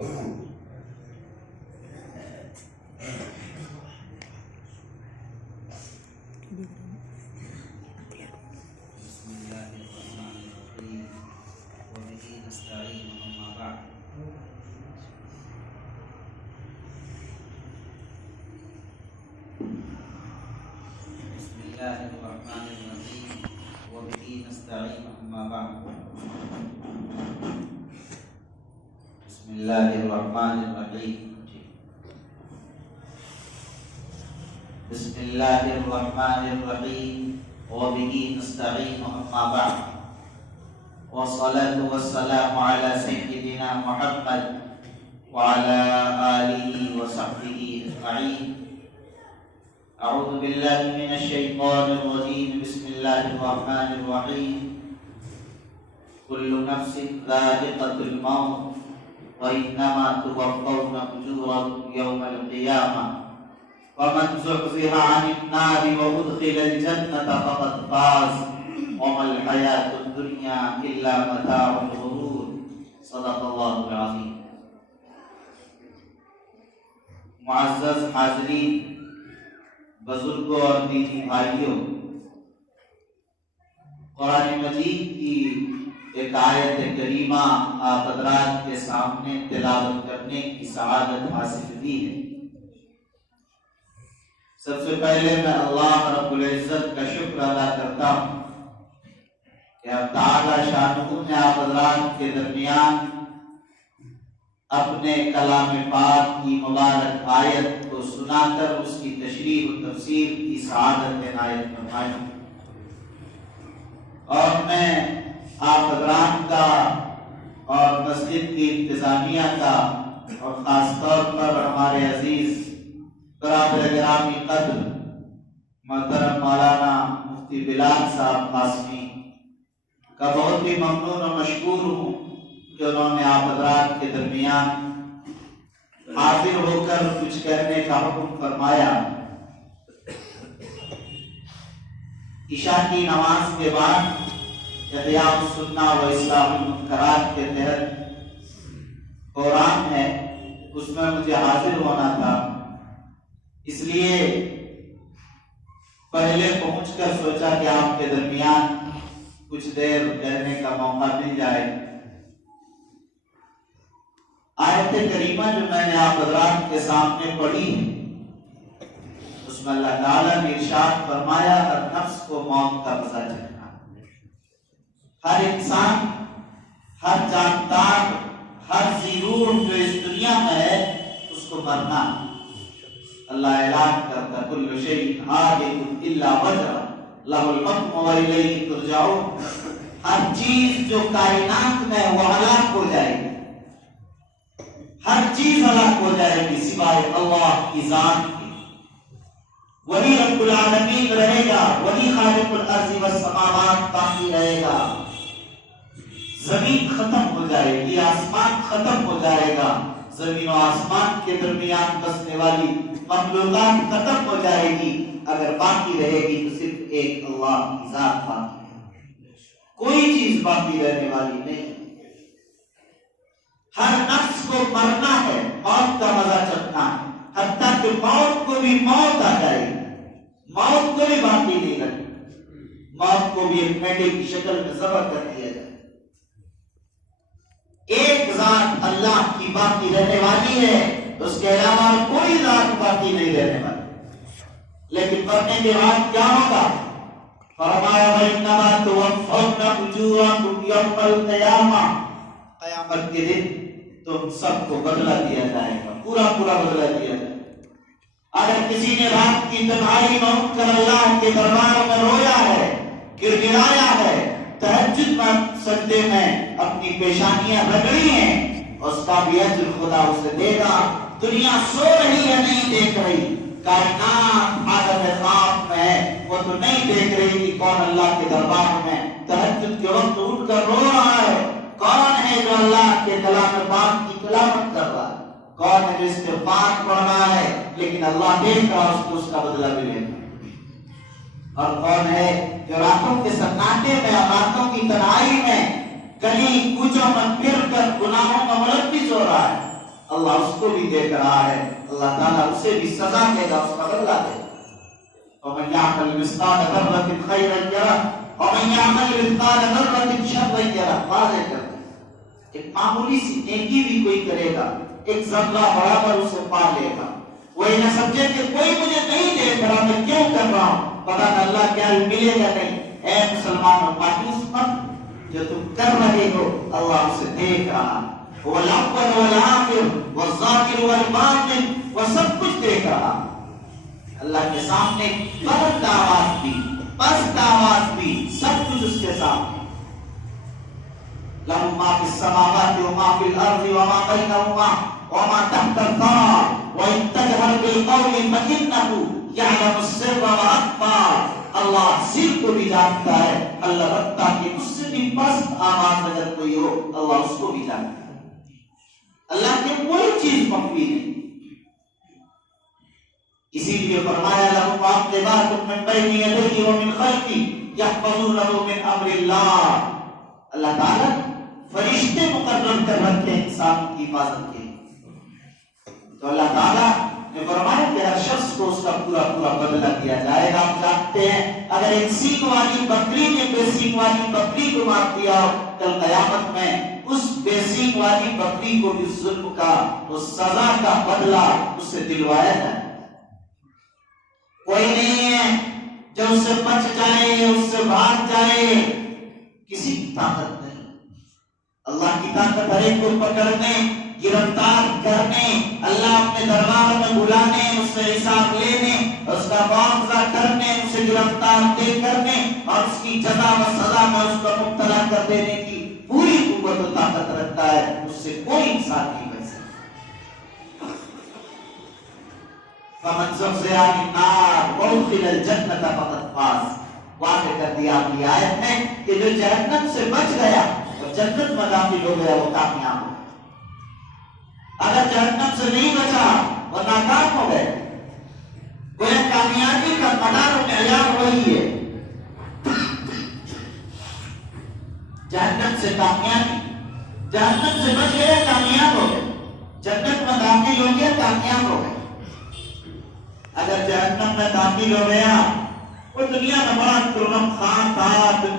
بسم اللہ الرحمن الرحیم بسم اللہ الرحمن الرحیم وبہ نستعین اما بعد والصلاة والسلام على سيدنا محمد وعلى آلہ وصحبہ اجمعین اعوذ باللہ من الشیطان الرجیم بسم اللہ الرحمن الرحیم كل نفس ذائقة الموت وإنما توفون أجوركم يوم القيامة ومن زحزح عن النار وأدخل الجنة فقد فاز وما الحياة الدنيا إلا متاع الغرور صدق الله العظيم. معزز حاضرین، بزرگوں اور دینی بھائیوں، قرآن مجید کی ایک آیت کریمہ آپ حضرات کے سامنے تلاوت کرنے کی سعادت حاصل ہوئی ہے۔ سب سے پہلے میں اللہ رب العزت کا شکر ادا کرتا ہوں کہ اب تعالی شانہ نے آپ حضرات کے درمیان اپنے کلام پاک کی مبارک آیت کو سنا کر اس کی تشریح و تفسیر کی سعادت عنایت فرمائی، اور میں آپ حضرات کا اور مسجد کی انتظامیہ کا اور خاص طور پر ہمارے عزیز برادر گرامی قدر محترم مولانا مفتی بلال صاحب قاسمی کا بہت ہی ممنون و مشکور ہوں کہ انہوں نے آپ حضرات کے درمیان حاضر ہو کر کچھ کہنے کا حکم فرمایا۔ عشاء کی نماز کے بعد احیاء السنہ و اصلاح المنکرات کے تحت پروگرام ہے، اس میں مجھے حاضر ہونا تھا، اس لیے پہلے پہنچ کر سوچا کہ آپ کے درمیان کچھ دیر کہنے کا موقع مل جائے۔ آیت کریمہ جو میں نے آپ حضرات کے سامنے پڑھی ہے، اس میں اللہ تعالیٰ نے ارشاد فرمایا ہر نفس کو موت کا مزہ چکھنا، ہر انسان، ہر جاندار، ہر ذی روح جو اس دنیا میں ہے اس کو مرنا۔ اللہ اعلان کرتا کل شیء ہالک الا وجہہ لہ الحکم والیہ ترجعون، ہر چیز جو کائنات میں وہ ہلاک ہو جائے گی، ہر چیز ہلاک ہو جائے گی سوائے اللہ کی ذات کی۔ وہی رب العالمین رہے گا، وہی خالق الارض والسماوات باقی رہے گا۔ زمین ختم ہو جائے گی، آسمان ختم ہو جائے گا، زمین و آسمان کے درمیان بسنے والی مخلوقات ختم ہو جائے گی، اگر باقی رہے گی تو صرف ایک اللہ کی ذات باقی ہے، کوئی چیز باقی رہنے والی نہیں۔ ہر نفس کو مرنا ہے، موت کا مزہ چکھنا ہے، حتیٰ کہ موت کو بھی موت آ جائے گی، موت کو بھی باقی نہیں رہے، موت کو بھی ایک میڈے کی شکل میں ذبح کر دیا جائے۔ ایک ذات اللہ کی باقی رہنے والی ہے، اس کے علاوہ کوئی ذات باقی نہیں رہنے والی۔ لیکن مرنے کے بعد کیا ہوگا؟ فرمایا وَإِنَّمَا تُوَفَّوْنَ أُجُورَكُمْ يَوْمَ الْقِيَامَةِ، قیامت کے دن تم سب کو بدلہ دیا جائے گا، پورا بدلہ دیا جائے گا۔ اگر کسی نے رات کی تنہائی میں اٹھ کر اللہ کے دربار میں رویا ہے، گڑگڑایا ہے، تہجد میں سجدے میں اپنی پیشانیاں رگڑی ہیں، اس کا بھی اجر خدا اسے دے گا۔ دنیا سو رہی ہے، نہیں دیکھ رہی، کائنات عالم خواب میں ہے، وہ تو نہیں دیکھ رہی کہ کون اللہ کے دربار میں تہجد کے وقت اٹھ کر رو رہا ہے، کون ہے جو اللہ کے کلام پاک کی تلاوت کر رہا ہے، کون ہے جو استغفار پڑھ رہا ہے، لیکن اللہ دیکھ رہا اس کو اس کا بدلہ ملے گا، اور کون ہے جو راتوں کے سناٹے میں اور راتوں کی تنہائی میں گلی کوچوں میں پھر کر گناہوں میں ملوث ہو رہا ہے، اللہ اس کو بھی دیکھ رہا ہے، اللہ تعالیٰ اسے بھی سزا دے گا، اس کا بدلہ دے گا۔ وَمَنْ يَعْمَلْ مِثْقَالَ ذَرَّةٍ خَيْرًا يَرَهُ وَمَنْ يَعْمَلْ مِثْقَالَ ذَرَّةٍ شَرًّا يَرَهُ۔ واضح کر دیں، ایک معمولی سی نیکی بھی کوئی کرے گا، ایک ذرہ برابر اسے پا لے گا۔ وہ یہ نہ سمجھے کہ کوئی مجھے نہیں دیکھ رہا، میں کیوں کر رہا ہوں، پتہ نہ اللہ کیا ملے گا نہیں۔ اے مسلمانوں، مایوس مت، جو تم کر رہے ہو اللہ اسے دیکھ رہا، وہ الاول والآخر والظاہر والباطن، وہ سب کچھ دیکھ رہا۔ اللہ کے سامنے بلند آواز بھی، پست آواز بھی، سب کچھ اس کے سامنے۔ لَهُ مَا فِي السَّمَاوَاتِ وَمَا فِي الْأَرْضِ وَمَا بَيْنَهُمَا وَمَا تَحْتَ الثَّرَى وَإِن تَجْهَرْ بِالْقَوْلِ فَإِنَّهُ يَعْلَمُ السِّرَّ وَأَخْفَى۔ اللہ سر کو بھی جانتا ہے، اللہ رکھتا کہ اس سے بھی پست آواز اگر کوئی ہو اللہ اس کو بھی جانتا ہے۔ اللہ کے کوئی چیز مخفی نہیں۔ اسی لیے فرمایا لَهُ مُعَقِّبَاتٌ مِّن بَيْنِ يَدَيْهِ وَمِن خَلْفِهِ يَحْفَظُونَهُ مِنْ أَمْرِ اللَّهِ۔ اللہ تعالیٰ فرشتے مقرر کر رکھے انسان کی حفاظت کے لیے۔ تو اللہ تعالیٰ نے فرمایا کہ ہر شخص کو اس کا پورا پورا بدلہ دیا جائے گا۔ آپ جانتے ہیں اگر ایک سینگ والی بکری نے بے سینگ والی بکری کو مار دیا کل قیامت میں اس بے سینگ والی بکری کو بھی ظلم کا اس سزا کا بدلہ اس سے دلوایا جائے۔ کوئی نہیں ہے جو اس سے بچ جائے، اس سے بھاگ جائے، کسی کی طاقت نہیں۔ اللہ کی طاقت ہر ایک کو پکڑنے، گرفتار کرنے، اللہ اپنے دربار میں بلانے، اس سے حساب لینے، اس کا معاوضہ کرنے، اسے گرفتار دے کرنے اور اس کی جزا و سزا میں اس کو مبتلا کر دینے کی پوری قوت و طاقت رکھتا ہے، اس سے کوئی انسان نہیں بچ سکتا۔ فَمَنْ زُحْزِحَ عَنِ النَّارِ وَأُدْخِلَ الْجَنَّةَ فَقَدْ فَازَ۔ واضح کر دیا اپنی آیت میں کہ جو جہنم سے بچ گیا اور جنت میں داخل ہو گیا وہ کامیاب ہو۔ اگر جہنم سے نہیں بچا وہ ناکام ہو گئے۔ کوئی کامیابی کا مدار و معیار وہی ہے، جہنم سے کامیابی، جہنم سے بچ گئے کامیاب ہو گئے، جنت میں داخل ہو گیا کامیاب ہو گئے۔ اگر جہنم میں داخل ہو گیا وہ دنیا میں بڑا ترنم خان تھا،